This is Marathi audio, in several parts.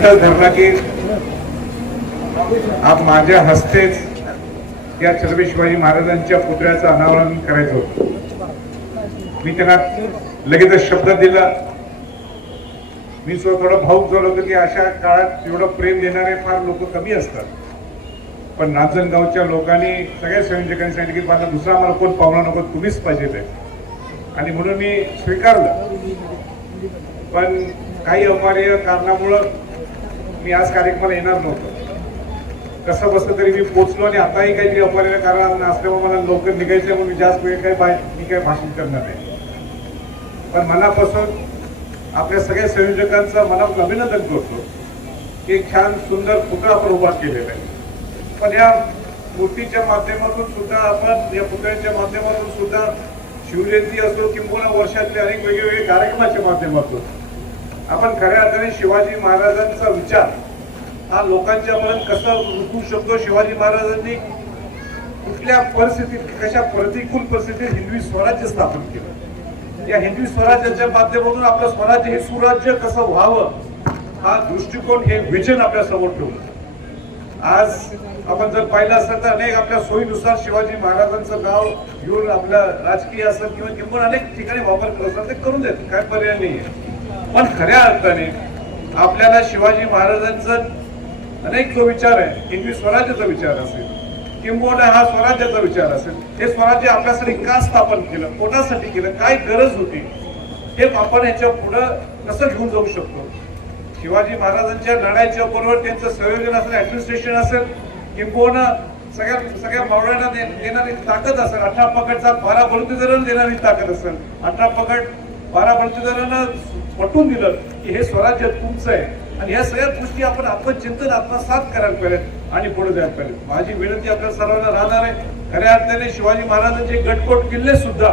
नक्कल धरला की आप माझ्या हस्तेच या छत्रपती शिवाजी महाराजांच्या पुतळ्याचं अनावरण करायचं होतं. मी त्यांना लगेचच शब्द दिला. मी स्वतः थोडं भाऊक झालो होतो की अशा काळात एवढं प्रेम देणारे फार लोक कमी असतात. पण नांदणगावच्या लोकांनी सगळ्या स्वयंसेवकांनी सांगितलं की मला दुसरा आम्हाला कोण पाहुणा नको तुम्हीच पाहिजे ते. आणि म्हणून मी स्वीकारलं. पण काही अपार्य कारणामुळं मी आज कार्यक्रमाला येणार नव्हतो. कसं बसलं तरी मी पोचलो आणि आताही काहीतरी अपार्य कारण असल्यामुळे मला लवकर निघायचं म्हणून मी जास्त वेळ काही बाहेर मी काही भाषण करणार नाही. पण मनापासून आपल्या सगळ्या संयोजकांचं मनापासून अभिनंदन करतो की छान सुंदर पुतळा आपण उभा केलेला आहे. पण या मूर्तीच्या माध्यमातून सुद्धा आपण या पुतळ्याच्या माध्यमातून सुद्धा शिवजयंती असो किंवा वर्षातले अनेक वेगवेगळे कार्यक्रमाच्या माध्यमातून आपण खऱ्या अर्थाने शिवाजी महाराजांचा विचार हा लोकांच्या मनात कसा रुतू शकतो? शिवाजी महाराजांनी कुठल्या परिस्थितीत कशा प्रतिकूल परिस्थितीत हिंदवी स्वराज्य स्थापन केलं? या हिंदवी स्वराज्याच्या माध्यमातून आपलं स्वराज्य हे सुराज्य कसं व्हावं? हा दृष्टिकोन हे विजन आपल्यासमोर ठेवलं. आज आपण जर पाहिलं असेल तर अनेक आपल्या सोयीनुसार शिवाजी महाराजांचं नाव घेऊन आपल्या राजकीय असं किंवा किंवा अनेक ठिकाणी वापर करत असतात ते करून देत काय पर्याय नाही आहे पण खऱ्या अर्थाने आपल्याला शिवाजी महाराजांचं अनेक जो विचार आहे हिंदवी स्वराज्याचा विचार असेल किंबहुना हा स्वराज्याचा विचार असेल हे स्वराज्य आपल्यासाठी का स्थापन केलं कोणासाठी केलं काय गरज होती हे आपण याच्या पुढं कसं घेऊन जाऊ शकतो? शिवाजी महाराजांच्या लढाईच्या बरोबर त्यांचं संयोजन असेल ऍडमिनिस्ट्रेशन असेल किंबहुना सगळ्या सगळ्या मावळ्यांना देणारी ताकद असेल अठरा पकडचा बारा बलुतेदारांना देणारी ताकद असेल अठरा पकड बारा बलुतेदारांना पटवून दिलं की हे स्वराज्य तुमचं आहे. आणि ह्या सगळ्या गोष्टी आपण आत्मचिंतन आत्मसात करायला पाहिजेत आणि पुढे जायला पाहिजे माझी विनंती आपल्या सर्वांना राहणार आहे. खऱ्या अर्थाने शिवाजी महाराजांचे गटकोट किल्ले सुद्धा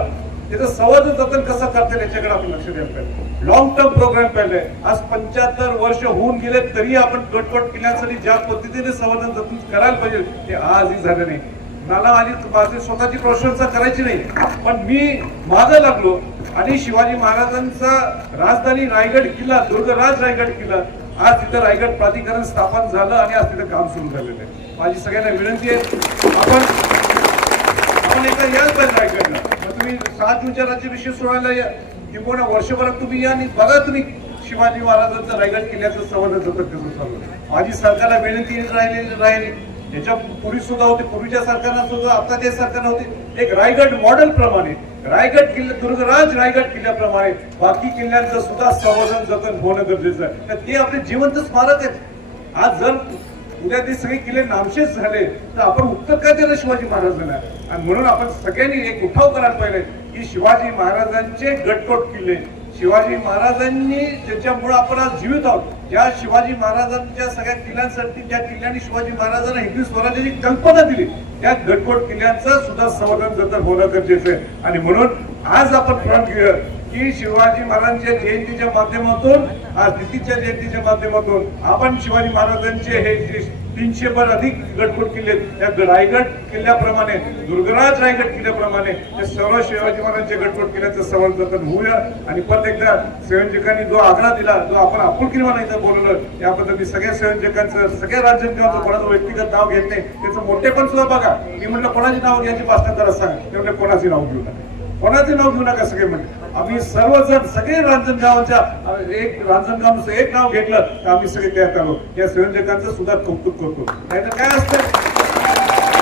त्याचं संवाद जतन कसं करता याच्याकडे आपण लक्ष द्यायला पाहिजे. लॉंग टर्म प्रोग्राम पाहिजे. आज पंच्याहत्तर वर्ष होऊन गेले तरी आपण गटकोट किल्ल्यासाठी ज्या पद्धतीने संवर्धन जतन करायला पाहिजे ते आजही झालं नाही. मला आणि माझी स्वतःची प्रशंसा करायची नाही. पण मी माझं लागलो आणि शिवाजी महाराजांचा राजधानी रायगड किल्ला दुर्गराज रायगड किल्ला आज तिथं रायगड प्राधिकरण स्थापन झालं आणि आज तिथं काम सुरू झालेलं आहे. माझी सगळ्यांना विनंती आहे आपण आपण एकदा याल पाहिजे रायगडला. तुम्ही सात जूनच्या राज्याभिषेक सोहळ्याला या. किंवा वर्षभरात तुम्ही या आणि बघा तुम्ही शिवाजी महाराजांचं रायगड किल्ल्याचं संवर्धन जतन कसं चाललं माझी सरकारला विनंती राहिलेली राहिली. याच्या पूर्वी सुद्धा होते पूर्वीच्या सरकारना सुद्धा आताच्या सरकारना होते एक रायगड मॉडेल प्रमाणे रायगड किल्ला दुर्गराज रायगड किल्ल्याप्रमाणे बाकी किल्ल्यांचं सुद्धा संवर्धन जतन होणं गरजेचं आहे. तर ते आपले जिवंत स्मारक आहेत. आज जर उद्या ते सगळे किल्ले नामशेष झाले तर आपण उत्तर काय दिलं शिवाजी महाराजांना आणि म्हणून आपण सगळ्यांनी एक उठाव करायला पाहिजे की शिवाजी महाराजांचे गटकोट किल्ले शिवाजी महाराजांनी ज्याच्यामुळे आपण आज जीवित आहोत ज्या शिवाजी महाराजांच्या सगळ्या किल्ल्यांसाठी ज्या किल्ल्यांनी शिवाजी महाराजांना हिंदू स्वराज्याची कल्पना दिली. त्या गटकोट किल्ल्यांचं सुद्धा संवर्धन जतन होणं गरजेचं आहे. आणि म्हणून आज आपण प्रण घेऊया की शिवाजी महाराजांच्या जयंतीच्या माध्यमातून आज नितीच्या जयंतीच्या माध्यमातून आपण शिवाजी महाराजांचे हे तीनशे पण अधिक गडकोट किल्ले आहेत, त्या रायगड किल्ल्याप्रमाणे दुर्गराज रायगड किल्ल्याप्रमाणे त्या सर्व शिवाजी महाराजांचे गडकोट किल्ल्याचं सवल जतन होऊया. आणि परत एकदा संयोजकांनी जो आग्रह दिला जो आपण आपुलकीने इथं बोलवलं याबद्दल मी सगळ्या संयोजकांचं सगळ्या राज्यांचं कोणाचं व्यक्तिगत नाव घेत नाही. त्याचं मोठेपण सुद्धा बघा. मी म्हटलं कोणाची नाव घ्यायची पाच तर सांगा. ते म्हटलं कोणाची नाव घेऊ नका. कोणाचे नाव घेऊ नका सगळे म्हणले आम्ही सर्वजण सगळे रांजणगावांच्या अं, एक रांजणगाव एक नाव घेतलं तर आम्ही सगळे तयार आलो. या संयोजकांचं सुद्धा कौतुक करतो. नाहीतर काय असतं?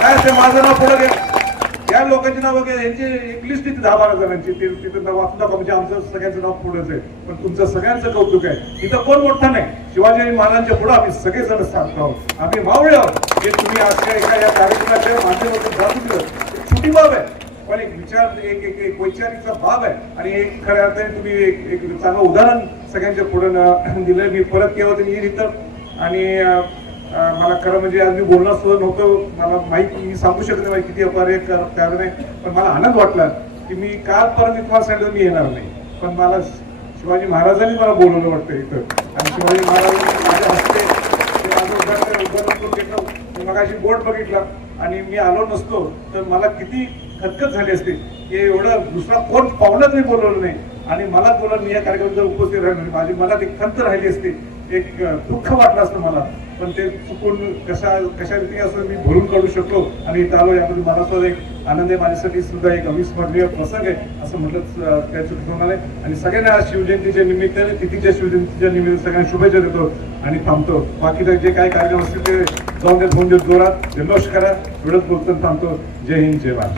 काय असतं? माझं नाव पुढे घ्या या लोकांची नाव घ्या यांची एक लिस्ट तिथे दहा बारा जणांची. ते तिथं नाव वाचू म्हणजे आमचं सगळ्यांचं नाव पुढेच आहे. पण तुमचं सगळ्यांचं कौतुक आहे. इथं कोण मोठा नाही. शिवाजी आणि महाराजांच्या पुढे आम्ही सगळेजण सांगतो आहोत. आम्ही मावळे आहोत. हे तुम्ही आज एका या कार्यक्रमाच्या माध्यमातून जाणून दिलं छोटी बाब आहे. पण एक विचार एक एक एक वैचारिकचा भाग आहे. आणि एक खऱ्या अर्थाने तुम्ही एक एक चांगलं उदाहरण सगळ्यांच्या पुढे दिलं मी परत केव्हा तरी येईल इथं आणि मला खरं म्हणजे आज मी बोलणार सुद्धा नव्हतं. मला माहिती मी सांगू शकत नाही किती अपार कारण आहे पण मला आनंद वाटला की मी काल परत तुम्हाला सांगितलं मी येणार नाही. पण मला शिवाजी महाराजांनी मला बोलवलं वाटतं इथं. आणि शिवाजी महाराजांनी माझ्या हस्ते माझं उद्घाटन उद्घाटन करून घेतलं. मी मगाशी बोट बघितला. आणि मी आलो नसतो. तर मला किती खतखत झाली असते. की एवढं दुसरा कोण पाहुणच मी बोलवलं नाही. आणि मला बोला मी या कार्यक्रमात जर उपस्थित राहिलो माझी मला ती खंत राहिली असती. एक दुःख वाटलं असतं मला. पण ते चुकून कशा कशा रीती असं मी भरून काढू शकलो आणि इथं आलो यामध्ये मला सुद्धा एक आनंद आहे. माझ्यासाठी सुद्धा एक अविस्मरणीय प्रसंग आहे असं म्हटलं त्या चुकीत होणार आहे आणि सगळ्यांना शिवजयंतीच्या निमित्ताने तिथीच्या शिवजयंतीच्या निमित्त सगळ्यांना शुभेच्छा देतो आणि थांबतो. बाकीचे जे काही कार्यक्रम असतील ते जाऊन देत म्हणजे जोरात जल्लोष करा. एवढंच बोलतो थांबतो. जय हिंद जय भारत.